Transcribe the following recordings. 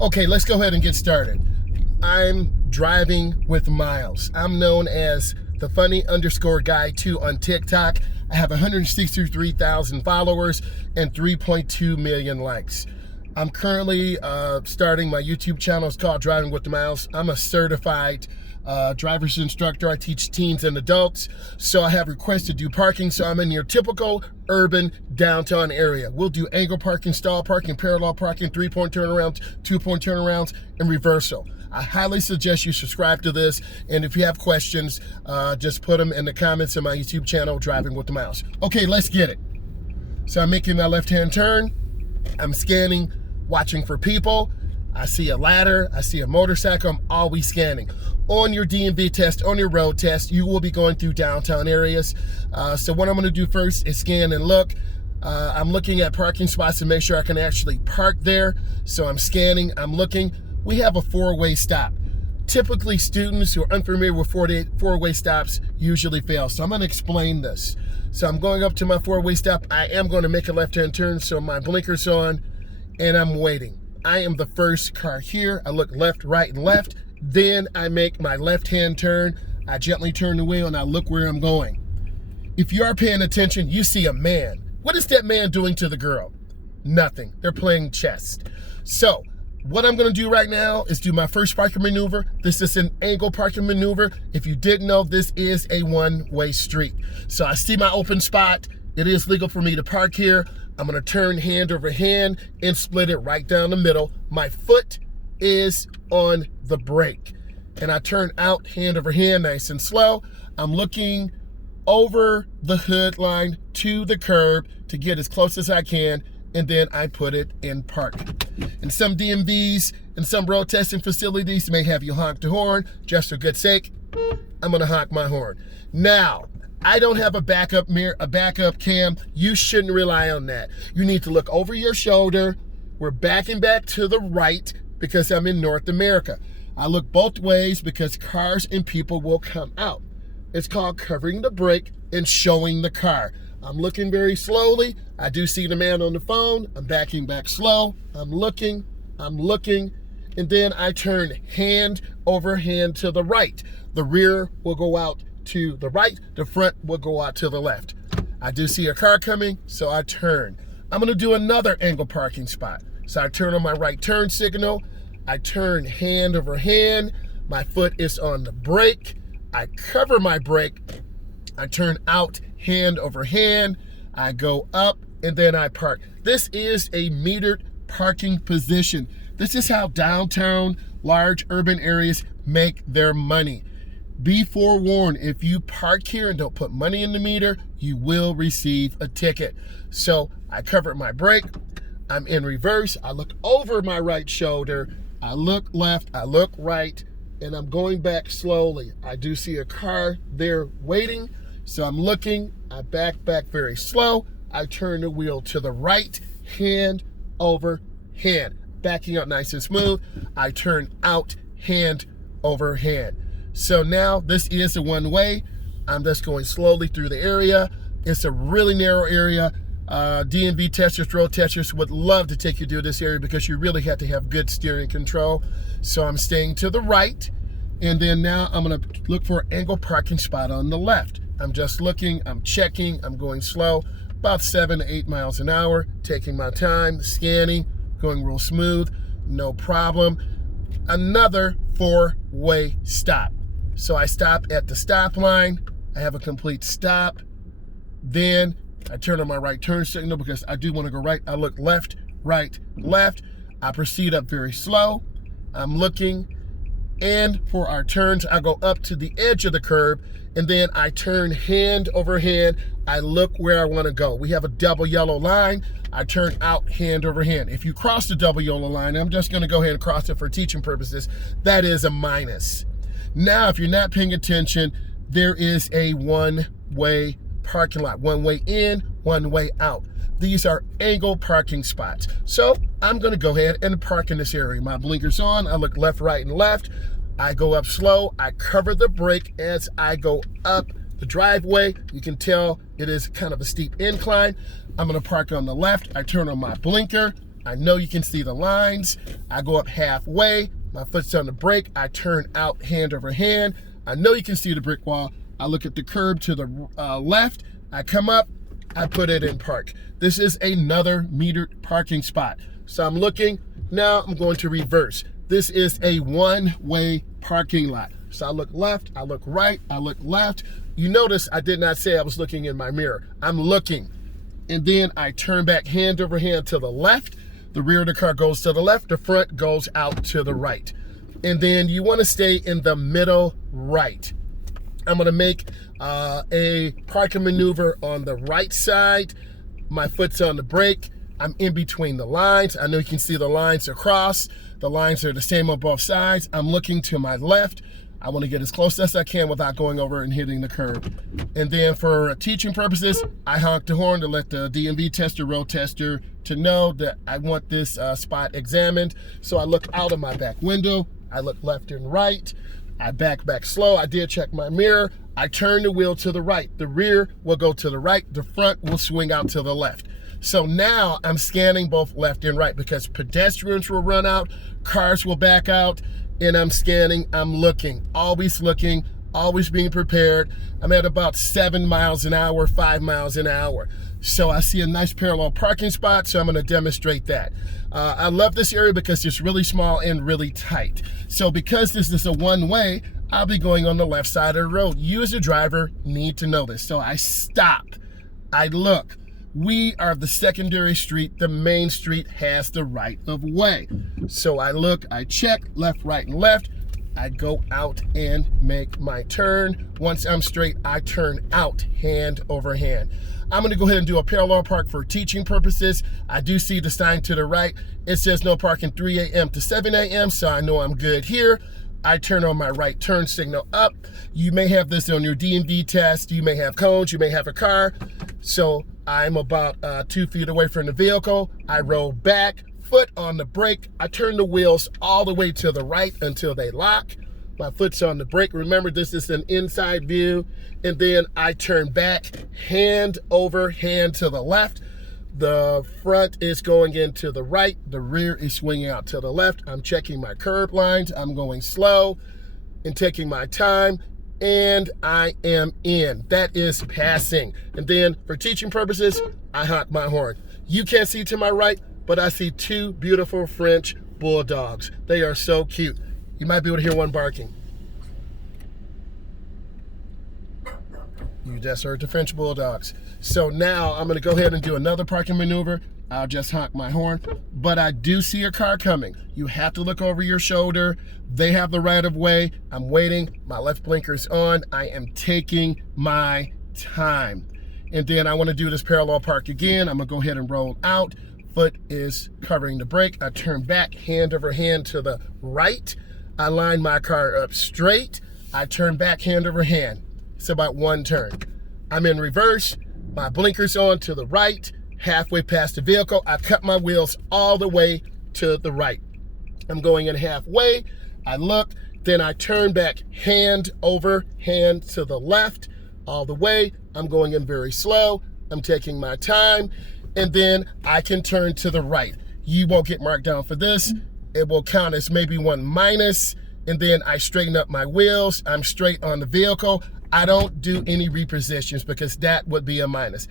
Okay, let's go ahead and get started. I'm driving with miles. I'm known as the funny_guy2 on TikTok. I have 163,000 followers and 3.2 million likes. I'm currently starting my YouTube channel. It's called Driving with the Miles. I'm a certified driver's instructor. I teach teens and adults. So I have requests to do parking. So I'm in your typical urban downtown area. We'll do angle parking, stall parking, parallel parking, 3-point turnarounds, 2-point turnarounds, and reversal. I highly suggest you subscribe to this. And if you have questions, just put them in the comments in my YouTube channel, Driving with the Miles. Okay, let's get it. So I'm making that left-hand turn. I'm scanning, watching for people. I see a ladder, I see a motorcycle, I'm always scanning. On your DMV test, on your road test, you will be going through downtown areas. So what I'm gonna do first is scan and look. I'm looking at parking spots to make sure I can actually park there. So I'm scanning, I'm looking. We have a four-way stop. Typically, students who are unfamiliar with four-way stops usually fail. So I'm gonna explain this. So I'm going up to my four-way stop. I am gonna make a left-hand turn, so my blinker's on, and I'm waiting. I am the first car here. I look left, right, and left. Then I make my left-hand turn. I gently turn the wheel and I look where I'm going. If you are paying attention, you see a man. What is that man doing to the girl? Nothing. They're playing chess. So what I'm gonna do right now is do my first parking maneuver. This is an angle parking maneuver. If you didn't know, this is a one-way street. So I see my open spot. It is legal for me to park here. I'm gonna turn hand over hand and split it right down the middle. My foot is on the brake. And I turn out hand over hand, nice and slow. I'm looking over the hood line to the curb to get as close as I can, and then I put it in park. And some DMVs and some road testing facilities may have you honk the horn. Just for good sake, I'm gonna honk my horn. Now, I don't have a backup mirror, a backup cam. You shouldn't rely on that. You need to look over your shoulder. We're backing back to the right because I'm in North America. I look both ways because cars and people will come out. It's called covering the brake and showing the car. I'm looking very slowly. I do see the man on the phone. I'm backing back slow. I'm looking, and then I turn hand over hand to the right. The rear will go out to the right, the front will go out to the left. I do see a car coming, so I turn. I'm gonna do another angle parking spot. So I turn on my right turn signal, I turn hand over hand, my foot is on the brake, I cover my brake, I turn out hand over hand, I go up, and then I park. This is a metered parking position. This is how downtown, large urban areas make their money. Be forewarned, if you park here and don't put money in the meter, you will receive a ticket. So I covered my brake, I'm in reverse, I look over my right shoulder, I look left, I look right, and I'm going back slowly. I do see a car there waiting, so I'm looking, I back very slow, I turn the wheel to the right, hand over hand. Backing up nice and smooth, I turn out hand over hand. So now this is a one-way. I'm just going slowly through the area. It's a really narrow area. DMV testers, road testers would love to take you through this area because you really have to have good steering control. So I'm staying to the right. And then now I'm gonna look for an angle parking spot on the left. I'm just looking, I'm checking, I'm going slow, about 7 to 8 miles an hour, taking my time, scanning, going real smooth, no problem. Another four-way stop. So I stop at the stop line, I have a complete stop, then I turn on my right turn signal because I do want to go right. I look left, right, left. I proceed up very slow. I'm looking, and for our turns, I go up to the edge of the curb, and then I turn hand over hand. I look where I want to go. We have a double yellow line. I turn out hand over hand. If you cross the double yellow line, I'm just going to go ahead and cross it for teaching purposes. That is a minus. Now, if you're not paying attention, there is a one-way parking lot. One way in, one way out. These are angle parking spots. So I'm gonna go ahead and park in this area. My blinker's on, I look left, right, and left. I go up slow, I cover the brake as I go up the driveway. You can tell it is kind of a steep incline. I'm gonna park on the left. I turn on my blinker, I know you can see the lines. I go up halfway, my foot's on the brake, I turn out hand over hand. I know you can see the brick wall. I look at the curb to the left, I come up, I put it in park. This is another metered parking spot. So I'm looking, now I'm going to reverse. This is a one-way parking lot. So I look left, I look right, I look left. You notice I did not say I was looking in my mirror. I'm looking. And then I turn back hand over hand to the left. The rear of the car goes to the left, the front goes out to the right. And then you want to stay in the middle right. I'm going to make a parking maneuver on the right side. My foot's on the brake. I'm in between the lines. I know you can see the lines across. The lines are the same on both sides. I'm looking to my left. I want to get as close as I can without going over and hitting the curb. And then for teaching purposes, I honk the horn to let the DMV tester, road tester, to know that I want this spot examined. So I look out of my back window. I look left and right. I back slow. I did check my mirror. I turn the wheel to the right. The rear will go to the right. The front will swing out to the left. So now I'm scanning both left and right because pedestrians will run out, cars will back out, and I'm scanning, I'm looking, always being prepared. I'm at about 7 miles an hour, 5 miles an hour. So I see a nice parallel parking spot, so I'm gonna demonstrate that. I love this area because it's really small and really tight. So because this is a one-way, I'll be going on the left side of the road. You as a driver need to know this. So I stop, I look. We are the secondary street. The main street has the right of way. So I look, I check left, right, and left. I go out and make my turn. Once I'm straight, I turn out hand over hand. I'm gonna go ahead and do a parallel park for teaching purposes. I do see the sign to the right. It says no parking 3 a.m. to 7 a.m. So I know I'm good here. I turn on my right turn signal up. You may have this on your DMV test. You may have cones, you may have a car. So I'm about 2 feet away from the vehicle. I roll back, foot on the brake. I turn the wheels all the way to the right until they lock. My foot's on the brake. Remember, this is an inside view. And then I turn back, hand over hand to the left. The front is going into the right. The rear is swinging out to the left. I'm checking my curb lines. I'm going slow and taking my time. And I am in. That is passing. And then for teaching purposes, I honk my horn. You can't see to my right, but I see 2 beautiful French bulldogs. They are so cute. You might be able to hear one barking. You just heard the French bulldogs. So now I'm gonna go ahead and do another parking maneuver. I'll just honk my horn, but I do see a car coming. You have to look over your shoulder. They have the right of way. I'm waiting, my left blinker's on. I am taking my time. And then I wanna do this parallel park again. I'm gonna go ahead and roll out. Foot is covering the brake. I turn back, hand over hand to the right. I line my car up straight. I turn back, hand over hand. It's about 1 turn. I'm in reverse. My blinker's on to the right. Halfway past the vehicle, I cut my wheels all the way to the right. I'm going in halfway. I look, then I turn back, hand over hand to the left, all the way. I'm going in very slow. I'm taking my time. And then I can turn to the right. You won't get marked down for this. It will count as maybe 1 minus. And then I straighten up my wheels. I'm straight on the vehicle. I don't do any repositions because that would be a minus.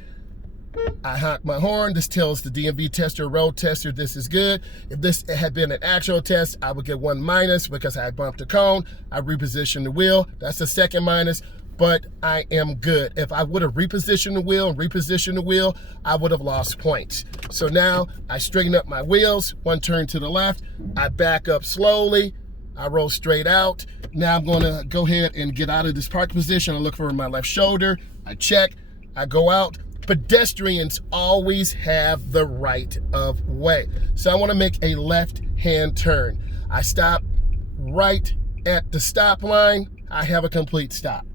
I honk my horn. This tells the DMV tester, road tester, this is good. If this had been an actual test, I would get 1 minus because I bumped a cone. I repositioned the wheel. That's the second minus, but I am good. If I would have repositioned the wheel, I would have lost points. So now I straighten up my wheels, 1 turn to the left. I back up slowly. I roll straight out. Now I'm gonna go ahead and get out of this park position. I look for my left shoulder. I check, I go out. Pedestrians always have the right of way. So I wanna make a left-hand turn. I stop right at the stop line. I have a complete stop.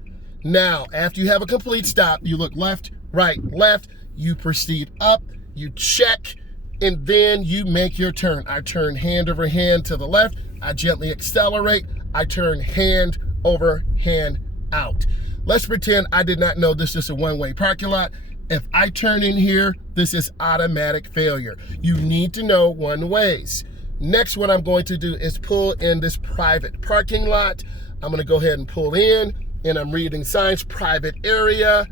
Now, after you have a complete stop, you look left, right, left, you proceed up, you check, and then you make your turn. I turn hand over hand to the left. I gently accelerate. I turn hand over hand out. Let's pretend I did not know this is a one-way parking lot If I turn in here, this is automatic failure. You need to know one ways. Next, what I'm going to do is pull in this private parking lot. I'm gonna go ahead and pull in, and I'm reading signs, private area.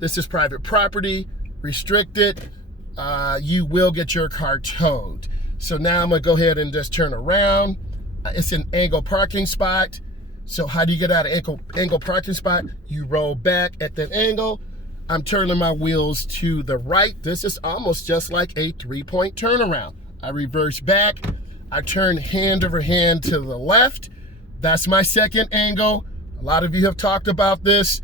This is private property, restricted. You will get your car towed. So now I'm gonna go ahead and just turn around. It's an angle parking spot. So how do you get out of angle parking spot? You roll back at that angle. I'm turning my wheels to the right. This is almost just like a 3-point turnaround. I reverse back. I turn hand over hand to the left. That's my second angle. A lot of you have talked about this.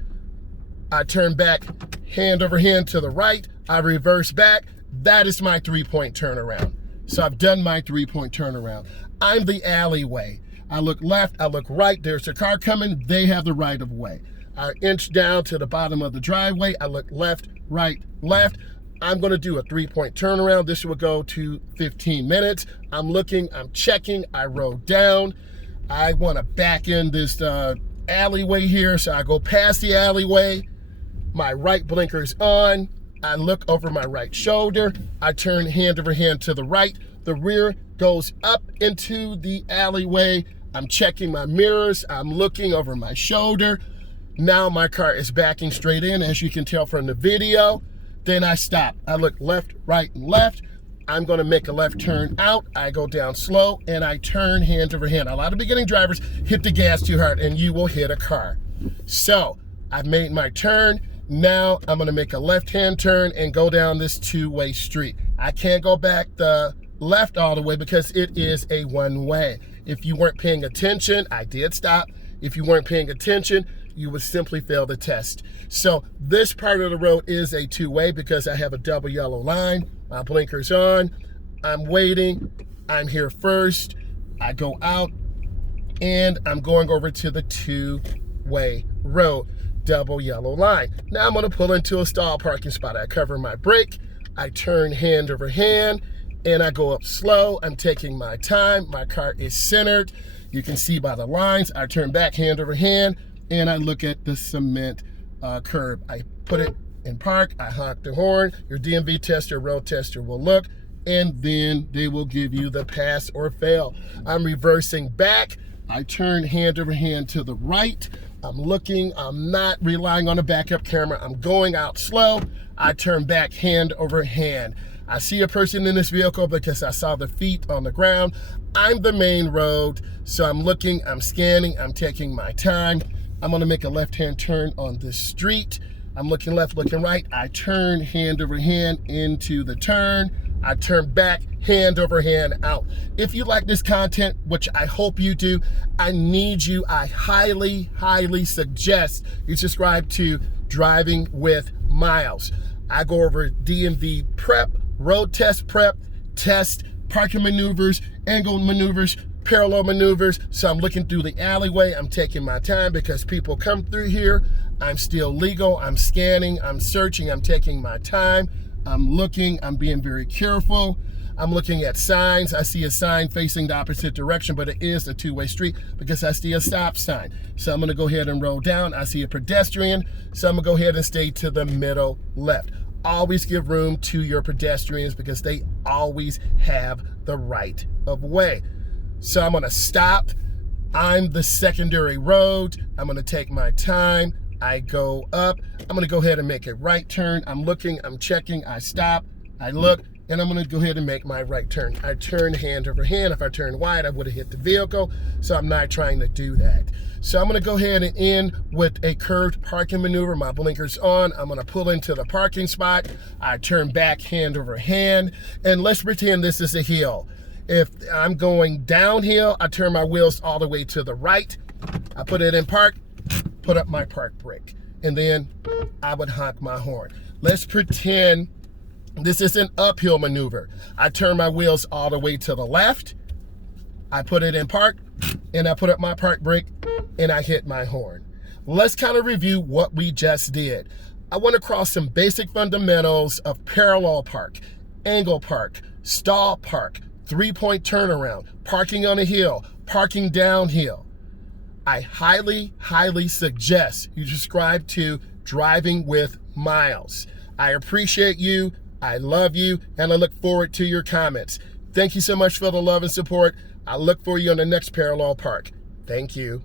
I turn back hand over hand to the right. I reverse back. That is my 3-point turnaround. So I've done my 3-point turnaround. I'm the alleyway. I look left, I look right. There's a car coming. They have the right of way. I inch down to the bottom of the driveway. I look left, right, left. I'm gonna do a 3-point turnaround. This will go to 15 minutes. I'm looking, I'm checking, I roll down. I wanna back in this alleyway here, so I go past the alleyway. My right blinker's on. I look over my right shoulder. I turn hand over hand to the right. The rear goes up into the alleyway. I'm checking my mirrors. I'm looking over my shoulder. Now my car is backing straight in, as you can tell from the video. Then I stop. I look left, right, and left. I'm gonna make a left turn out. I go down slow and I turn hand over hand. A lot of beginning drivers hit the gas too hard and you will hit a car. So I've made my turn. Now I'm gonna make a left-hand turn and go down this 2-way street. I can't go back the left all the way because it is a one-way. If you weren't paying attention, I did stop. If you weren't paying attention, you would simply fail the test. So this part of the road is a 2-way because I have a double yellow line. My blinker's on. I'm waiting. I'm here first. I go out and I'm going over to the 2-way road. Double yellow line. Now I'm gonna pull into a stall parking spot. I cover my brake, I turn hand over hand, and I go up slow. I'm taking my time. My car is centered. You can see by the lines. I turn back hand over hand, and I look at the cement curb. I put it in park. I honk the horn. Your DMV tester, road tester will look, and then they will give you the pass or fail. I'm reversing back. I turn hand over hand to the right. I'm looking, I'm not relying on a backup camera. I'm going out slow. I turn back hand over hand. I see a person in this vehicle because I saw the feet on the ground. I'm the main road, so I'm looking, I'm scanning, I'm taking my time. I'm gonna make a left-hand turn on this street. I'm looking left, looking right. I turn hand over hand into the turn. I turn back, hand over hand out. If you like this content, which I hope you do, I highly, highly suggest you subscribe to Driving with Miles. I go over DMV prep, road test prep, test, parking maneuvers, angle maneuvers, parallel maneuvers. So I'm looking through the alleyway. I'm taking my time because people come through here. I'm still legal. I'm scanning, I'm searching, I'm taking my time. I'm looking, I'm being very careful. I'm looking at signs. I see a sign facing the opposite direction, but it is a 2-way street because I see a stop sign. So I'm gonna go ahead and roll down. I see a pedestrian, so I'm gonna go ahead and stay to the middle left. Always give room to your pedestrians because they always have the right of way. So I'm gonna stop. I'm the secondary road. I'm gonna take my time. I go up. I'm gonna go ahead and make a right turn. I'm looking, I'm checking, I stop, I look, and I'm gonna go ahead and make my right turn. I turn hand over hand. If I turn wide, I would have hit the vehicle, so I'm not trying to do that. So I'm gonna go ahead and end with a curved parking maneuver. My blinker's on. I'm gonna pull into the parking spot. I turn back hand over hand, and let's pretend this is a hill. If I'm going downhill, I turn my wheels all the way to the right. I put it in park, put up my park brake, and then I would honk my horn. Let's pretend this is an uphill maneuver. I turn my wheels all the way to the left, I put it in park, and I put up my park brake, and I hit my horn. Let's kind of review what we just did. I went across some basic fundamentals of parallel park, angle park, stall park, 3-point turnaround, parking on a hill, parking downhill. I highly, highly suggest you subscribe to Driving with Miles. I appreciate you, I love you, and I look forward to your comments. Thank you so much for the love and support. I look for you on the next Parallel Park. Thank you.